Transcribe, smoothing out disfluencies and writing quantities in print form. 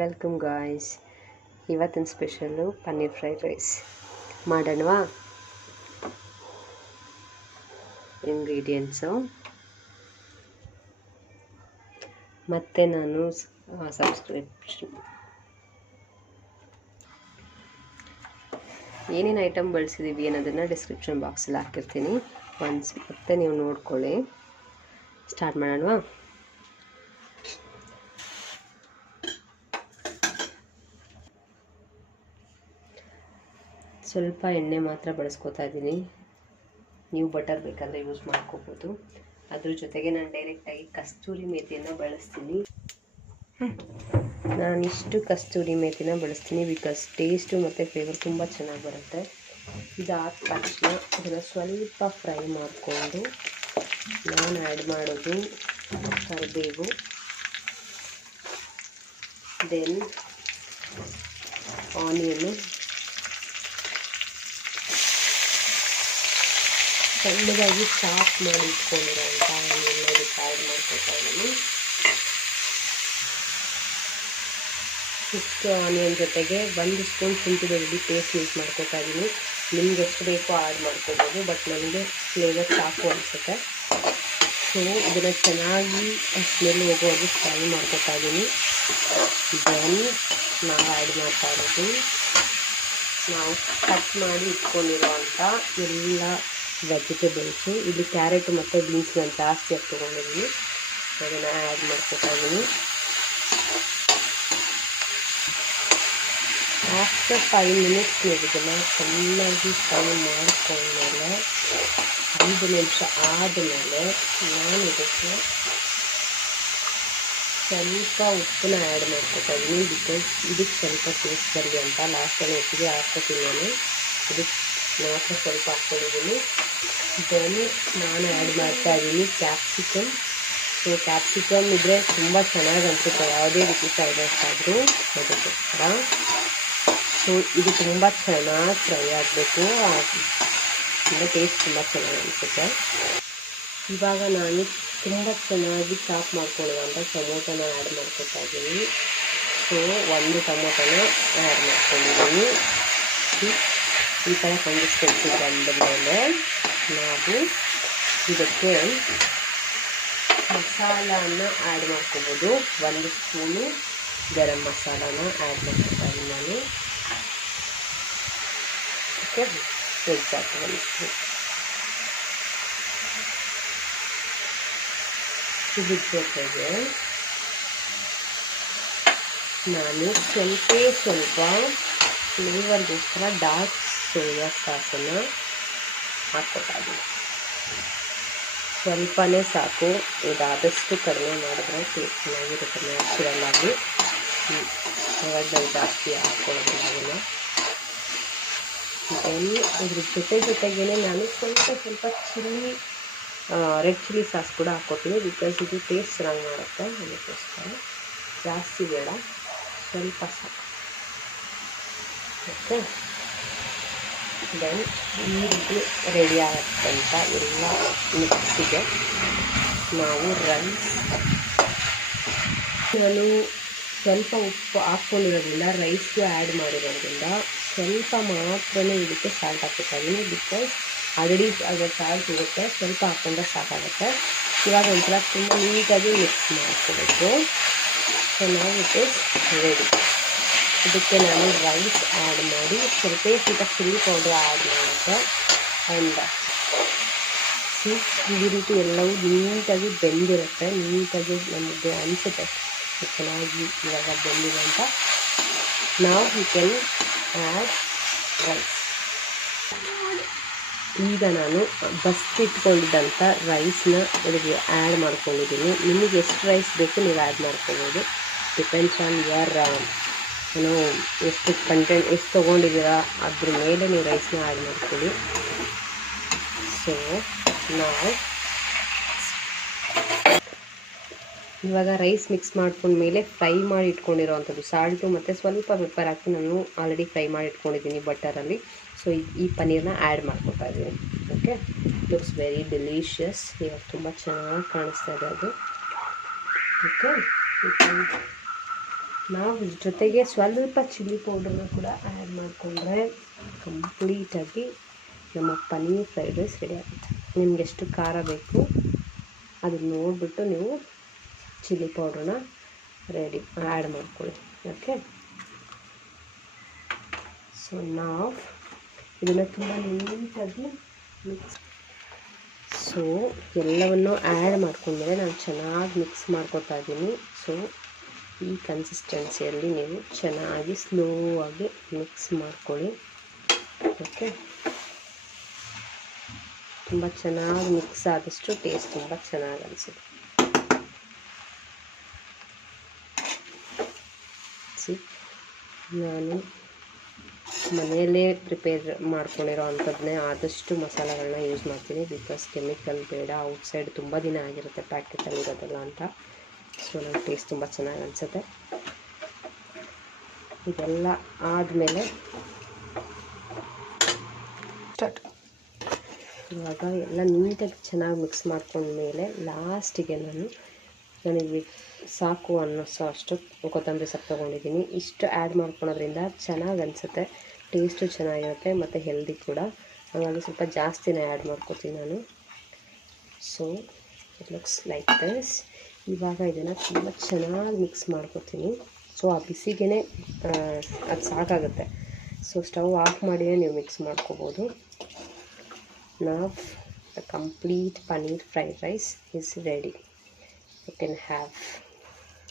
Welcome guys. ಇವತ್ತಿನ special paneer fried rice ಮಾಡೋಣವಾ? Ingredients ಮತ್ತು ನಾನು ಸಬ್ಸ್ಕ್ರಿಪ್ಷನ್ ಏನೇನು ಐಟಮ್ ಬಳಸಿದ್ದೀವಿ ಅನ್ನೋದನ್ನು ಡಿಸ್ಕ್ರಿಪ್ಷನ್ ಬಾಕ್ಸಲ್ಲಿ ಹಾಕಿರ್ತೀನಿ. ಮತ್ತೆ ನೀವು ನೋಡ್ಕೊಳ್ಳಿ. ಸ್ಟಾರ್ಟ್ ಮಾಡೋಣವಾ? ಸ್ವಲ್ಪ ಎಣ್ಣೆ ಮಾತ್ರ ಬಳಸ್ಕೊತಾ ಇದ್ದೀನಿ. ನೀವು ಬಟರ್ ಬೇಕಾದರೆ ಯೂಸ್ ಮಾಡ್ಕೋಬೋದು. ಅದ್ರ ಜೊತೆಗೆ ನಾನು ಡೈರೆಕ್ಟಾಗಿ ಕಸ್ತೂರಿ ಮೇಥಿಯನ್ನು ಬಳಸ್ತೀನಿ. ನಾನಿಷ್ಟು ಕಸ್ತೂರಿ ಮೇಥಿನ ಬಳಸ್ತೀನಿ ಬಿಕಾಸ್ ಟೇಸ್ಟು ಮತ್ತು ಫ್ಲೇವರ್ ತುಂಬ ಚೆನ್ನಾಗಿ ಬರುತ್ತೆ. ಇದಾದ ತಕ್ಷಣ ಅದನ್ನು ಸ್ವಲ್ಪ ಫ್ರೈ ಮಾಡಿಕೊಂಡು ನಾನು ಆ್ಯಡ್ ಮಾಡೋದು ಕರಿಬೇವು, ದೆನ್ ಆನಿಯನ್ನು ಸಣ್ಣದಾಗಿ ಚಾಪ್ ಮಾಡಿ ಇಟ್ಕೊಂಡಿರೋಂಥ ಆನಿಯನ್ ಆ್ಯಡ್ ಮಾಡ್ಕೊತಾ ಇದ್ದೀನಿ. ಇಷ್ಟು ಆನಿಯನ್ ಜೊತೆಗೆ 1 ಸ್ಪೂನ್ ಶುಂಠಿ ಬೆಳ್ಳುಳ್ಳಿ ಪೇಸ್ಟ್ ಯೂಸ್ ಮಾಡ್ಕೊತಾ ಇದ್ದೀನಿ. ನಿಮ್ಗೆ ಎಷ್ಟು ಬೇಕೋ ಆ್ಯಡ್ ಮಾಡ್ಕೋಬೋದು, ಬಟ್ ನನಗೆ ಫ್ಲೇವರ್ ಸಾಕು ಅನಿಸುತ್ತೆ. ಸೊ ಇದನ್ನು ಚೆನ್ನಾಗಿ ಸ್ಮೆಲ್ ಹೋಗೋವರೆಗೂ ಫ್ರೈ ಮಾಡ್ಕೊತಾ ಇದ್ದೀನಿ. ದೆನ್ ನಾವು ಆ್ಯಡ್ ಮಾಡ್ತಾ ಇರೋದು ನಾವು ಕಟ್ ಮಾಡಿ ಇಟ್ಕೊಂಡಿರೋವಂಥ ಎಲ್ಲ ವೆಜಿಟೇಬಲ್ಸು. ಇಲ್ಲಿ ಕ್ಯಾರೆಟ್ ಮತ್ತು ಬೀನ್ಸ್ ನಾನು ಜಾಸ್ತಿ ತೊಗೊಂಡಿದ್ದೀನಿ. ಅದನ್ನು ಆ್ಯಡ್ ಮಾಡ್ಕೊತಾ ಇದ್ದೀನಿ. ಆಫ್ಟರ್ 5 ಮಿನಿಟ್ಸ್ ನೀವು ಇದನ್ನು ಚೆನ್ನಾಗಿ ಫ್ರೈ ಮಾಡಿಕೊಂಡ್ಮೇಲೆ 5 ನಿಮಿಷ ಆದಮೇಲೆ ನಾನು ಇದಕ್ಕೆ ಸ್ವಲ್ಪ ಉಪ್ಪನ್ನ ಆ್ಯಡ್ ಮಾಡ್ಕೊತಾ ಇದ್ದೀನಿ. ಬಿಕಾಸ್ ಇದಕ್ಕೆ ಸ್ವಲ್ಪ ಟೇಸ್ಟ್ ಬರಲಿ ಅಂತ ಲಾಸ್ಟಲ್ಲಿ ಒಟ್ಟಿಗೆ ಹಾಕ್ಕೊತೀನಿ. ನಾನು ಇದಕ್ಕೆ ಮಾತ್ರ ಸ್ವಲ್ಪ ಹಾಕ್ಕೊಂಡಿದ್ದೀನಿ. ದೆನ್ ನಾನು ಆ್ಯಡ್ ಮಾಡ್ತಾ ಇದ್ದೀನಿ ಕ್ಯಾಪ್ಸಿಕಮ್. ಸೊ ಕ್ಯಾಪ್ಸಿಕಮ್ ಇದ್ದರೆ ತುಂಬ ಚೆನ್ನಾಗಿ ಅನಿಸುತ್ತೆ ಯಾವುದೇ ರೀತಿ ಫ್ರೈಡ್ ರೈಸ್ ಆದರೂ ಅದಕ್ಕೋಸ್ಕರ. ಸೊ ಇದು ತುಂಬ ಚೆನ್ನಾಗಿ ಫ್ರೈ ಆಗಬೇಕು, ತುಂಬ ಟೇಸ್ಟ್ ತುಂಬ ಚೆನ್ನಾಗಿ ಅನಿಸುತ್ತೆ. ಇವಾಗ ನಾನು ತುಂಬ ಚೆನ್ನಾಗಿ ಚಾಪ್ ಮಾಡ್ಕೊಳ್ಳುವಂಥ ಟೊಮೊಟೊನ ಆ್ಯಡ್ ಮಾಡ್ಕೊತಾ ಇದ್ದೀನಿ. ಸೊ 1 ಟೊಮೊಟೊನ ಆ್ಯಡ್ ಮಾಡ್ಕೊಂಡಿದ್ದೀನಿ. ಈ ಥರ ಕನ್ಸಿಸ್ಟೆನ್ಸಿ ಬಂದ ಮೇಲೆ ನಾವು ಇದಕ್ಕೆ ಮಸಾಲನ ಆ್ಯಡ್ ಮಾಡ್ಕೊಬೋದು. 1 ಸ್ಪೂನು ಗರಂ ಮಸಾಲಾನ ಆ್ಯಡ್ ಮಾಡ್ಕೊತಾ ಇದ್ದೀನಿ ನಾನು. Okay, exact 1 spoon. ಇದ್ರ ಜೊತೆಗೆ ನಾನು ಸ್ವಲ್ಪ ಫ್ಲೇವರ್ಗೋಸ್ಕರ ಡಾರ್ಕ್ ಸೋಯಾ ಸಾಸನ್ನು ಹಾಕ್ಕೊತಾ ಇದ್ದೀನಿ. ಸ್ವಲ್ಪನೇ ಸಾಕು, ಇದಾದಷ್ಟು ಕಡಿಮೆ ಮಾಡಿದ್ರೆ ಟೇಸ್ಟ್ ಚೆನ್ನಾಗಿರುತ್ತೆ ನ್ಯಾಚುರಲ್ ಆಗಿ. ಇವಾಗ ನಾವು ಜಾಸ್ತಿ ಹಾಕ್ಕೊಳ್ಳೋದಿಲ್ಲ ಅದನ್ನು. ದೆನ್ ಇದ್ರ ಜೊತೆಗೇ ನಾನು ಸ್ವಲ್ಪ ಚಿಲ್ಲಿ ರೆಡ್ ಚಿಲ್ಲಿ ಸಾಸ್ ಕೂಡ ಹಾಕ್ಕೊತೀನಿ. ಬಿಕಾಸ್ ಇದು ಟೇಸ್ಟ್ ಚೆನ್ನಾಗಿ ಮಾಡುತ್ತೆ, ಅದಕ್ಕೋಸ್ಕರ ಜಾಸ್ತಿ ಬೇಡ, ಸ್ವಲ್ಪ ಸಾಕು. ಓಕೆ, ದೆನ್ ಈ ರೀತಿ ರೆಡಿ ಆಗುತ್ತಂತ ಎಲ್ಲ ಮಿಕ್ಸಿಗೆ ನಾವು ರೈಸ್, ನಾನು ಸ್ವಲ್ಪ ಉಪ್ಪು ಹಾಕ್ಕೊಂಡಿರೋದ್ರಿಂದ ರೈಸ್ಗೆ ಆ್ಯಡ್ ಮಾಡಿರೋದ್ರಿಂದ ಸ್ವಲ್ಪ ಮಾತ್ರನೇ ಇದಕ್ಕೆ ಸಾಲ್ಟ್ ಹಾಕ್ಕೊತಾ ಇದ್ದೀನಿ. ಬಿಕಾಸ್ ಆಲ್ರೆಡಿ ಅದರ ಸಾಲ್ಟ್ ಇರುತ್ತೆ, ಸ್ವಲ್ಪ ಹಾಕ್ಕೊಂಡ್ರೆ ಸಾಕಾಗುತ್ತೆ. ಇವಾಗ ಒಂಥರ ತುಂಬ ನೀಟಾಗಿ ಮಿಕ್ಸ್ ಮಾಡ್ಕೋಬೇಕು. ಚೆನ್ನಾಗಿಟ್ಟು ರೆಡಿ. ಇದಕ್ಕೆ ನಾನು ರೈಸ್ ಆ್ಯಡ್ ಮಾಡಿ ಸ್ವಲ್ಪ ಚಿಲ್ಲಿ ಪೌಡ್ರ್ ಆ್ಯಡ್ ಮಾಡುತ್ತೆ. ಆ್ಯಂಡ್ ಈ ರೀತಿ ಎಲ್ಲವೂ ನೀಟಾಗಿ ಬೆಂದಿರುತ್ತೆ. ನೀಟಾಗಿ ನಮಗೆ ಅನಿಸುತ್ತೆ ಚೆನ್ನಾಗಿ ಇವಾಗ ಬೆಂದಿದೆ ಅಂತ. ನಾವು ಯು ಕ್ಯಾನ್ ಆ್ಯಡ್ ರೈಸ್. ಈಗ ನಾನು ಬಸ್ತಿಟ್ಕೊಂಡಿದ್ದಂಥ ರೈಸ್ನ ಇದಕ್ಕೆ ಆ್ಯಡ್ ಮಾಡ್ಕೊಂಡಿದ್ದೀನಿ. ನಿಮಗೆ ಎಷ್ಟು ರೈಸ್ ಬೇಕು ನೀವು ಆ್ಯಡ್ ಮಾಡ್ಕೊಬೋದು. ಡಿಪೆಂಡ್ಸ್ ಆನ್ ಯುವರ್ ಎಷ್ಟು ಕಂಟೆಂಟ್ ಎಷ್ಟು ತೊಗೊಂಡಿದ್ದೀರಾ ಅದ್ರ ಮೇಲೆ ನೀವು ರೈಸ್ನ ಆ್ಯಡ್ ಮಾಡ್ಕೊಳ್ಳಿ. ಸೊ ನಾವು ಇವಾಗ ರೈಸ್ ಮಿಕ್ಸ್ ಮಾಡ್ಕೊಂಡ್ಮೇಲೆ ಫ್ರೈ ಮಾಡಿ ಇಟ್ಕೊಂಡಿರೋವಂಥದ್ದು ಸಾಲ್ಟು ಮತ್ತು ಸ್ವಲ್ಪ ಪೆಪ್ಪರ್ ಹಾಕಿ ನಾನು ಆಲ್ರೆಡಿ ಫ್ರೈ ಮಾಡಿ ಇಟ್ಕೊಂಡಿದ್ದೀನಿ ಬಟರಲ್ಲಿ. ಸೊ ಈ ಪನ್ನೀರನ್ನ ಆ್ಯಡ್ ಮಾಡ್ಕೊತಾ ಇದ್ದೀನಿ. Okay, looks very delicious. ಇವಾಗ ತುಂಬ ಚೆನ್ನಾಗಿ ಕಾಣಿಸ್ತಾ ಇದೆ ಅದು. ಓಕೆ, ನಾವು ಜೊತೆಗೆ ಸ್ವಲ್ಪ ಚಿಲ್ಲಿ ಪೌಡರ್ನ ಕೂಡ ಆ್ಯಡ್ ಮಾಡಿಕೊಂಡ್ರೆ ಕಂಪ್ಲೀಟಾಗಿ ನಮ್ಮ ಪನ್ನೀರ್ ಫ್ರೈಡ್ ರೈಸ್ ರೆಡಿ ಆಗುತ್ತೆ. ನಿಮ್ಗೆ ಎಷ್ಟು ಖಾರ ಬೇಕು ಅದನ್ನ ನೋಡಿಬಿಟ್ಟು ನೀವು ಚಿಲ್ಲಿ ಪೌಡ್ರನ್ನ ಆ್ಯಡ್ ಮಾಡ್ಕೊಳ್ಳಿ. ಓಕೆ, ಸೊ ನಾವು ಇದನ್ನು ತುಂಬ ನೀಟಾಗಿ ಮಿಕ್ಸ್. ಸೊ ಎಲ್ಲವನ್ನು ಆ್ಯಡ್ ಮಾಡ್ಕೊಂಡ್ಮೇಲೆ ನಾನು ಚೆನ್ನಾಗಿ ಮಿಕ್ಸ್ ಮಾಡ್ಕೊತಾ ಇದ್ದೀನಿ. ಸೊ ಈ ಕನ್ಸಿಸ್ಟೆನ್ಸಿಯಲ್ಲಿ ನೀವು ಚೆನ್ನಾಗಿ ಸ್ಲೋ ಆಗಿ ಮಿಕ್ಸ್ ಮಾಡ್ಕೊಳ್ಳಿ. ಓಕೆ, ತುಂಬ ಚೆನ್ನಾಗಿ ಮಿಕ್ಸ್ ಆದಷ್ಟು ಟೇಸ್ಟ್ ತುಂಬ ಚೆನ್ನಾಗಿ ಅನಿಸುತ್ತೆ. ನಾನು ಮನೆಯಲ್ಲೇ ಪ್ರಿಪೇರ್ ಮಾಡ್ಕೊಂಡಿರೋ ಅಂಥದ್ದನ್ನೇ ಆದಷ್ಟು ಮಸಾಲೆಗಳನ್ನ ಯೂಸ್ ಮಾಡ್ತೀನಿ. ಬಿಕಾಸ್ ಕೆಮಿಕಲ್ ಬೇಡ, ಔಟ್ಸೈಡ್ ತುಂಬ ದಿನ ಆಗಿರುತ್ತೆ ಪ್ಯಾಕೆಟಲ್ಲಿರೋದಲ್ಲ ಅಂತ. ಸೊ ನನ್ನ ಟೇಸ್ಟ್ ತುಂಬ ಚೆನ್ನಾಗಿ ಅನಿಸುತ್ತೆ. ಇದೆಲ್ಲ ಆದಮೇಲೆ ಇವಾಗ ಎಲ್ಲ ನೀಟಾಗಿ ಚೆನ್ನಾಗಿ ಮಿಕ್ಸ್ ಮಾಡ್ಕೊಂಡ್ಮೇಲೆ ಲಾಸ್ಟಿಗೆ ನನಗೆ ಸಾಕು ಅನ್ನೋ ಅಷ್ಟು ಕೊತ್ತಂಬರಿ ಸೊಪ್ಪು ತೊಗೊಂಡಿದ್ದೀನಿ. ಇಷ್ಟು ಆ್ಯಡ್ ಮಾಡ್ಕೊಳೋದ್ರಿಂದ ಚೆನ್ನಾಗಿ ಅನಿಸುತ್ತೆ, ಟೇಸ್ಟು ಚೆನ್ನಾಗಿರುತ್ತೆ ಮತ್ತು ಹೆಲ್ದಿ ಕೂಡ. ಹಾಗಾಗಿ ಸ್ವಲ್ಪ ಜಾಸ್ತಿನೇ ಆ್ಯಡ್ ಮಾಡ್ಕೊತೀನಿ ನಾನು. So it looks like this. ಇವಾಗ ಇದನ್ನು ತುಂಬ ಚೆನ್ನಾಗಿ ಮಿಕ್ಸ್ ಮಾಡ್ಕೊತೀನಿ. ಸೊ ಆ ಬಿಸಿಗೆ ಅದು ಸಾಕಾಗುತ್ತೆ. ಸೊ ಸ್ಟವ್ ಆಫ್ ಮಾಡಿಯೇ ನೀವು ಮಿಕ್ಸ್ ಮಾಡ್ಕೋಬೋದು. ನಾವು the complete paneer fried rice is ready. You can have.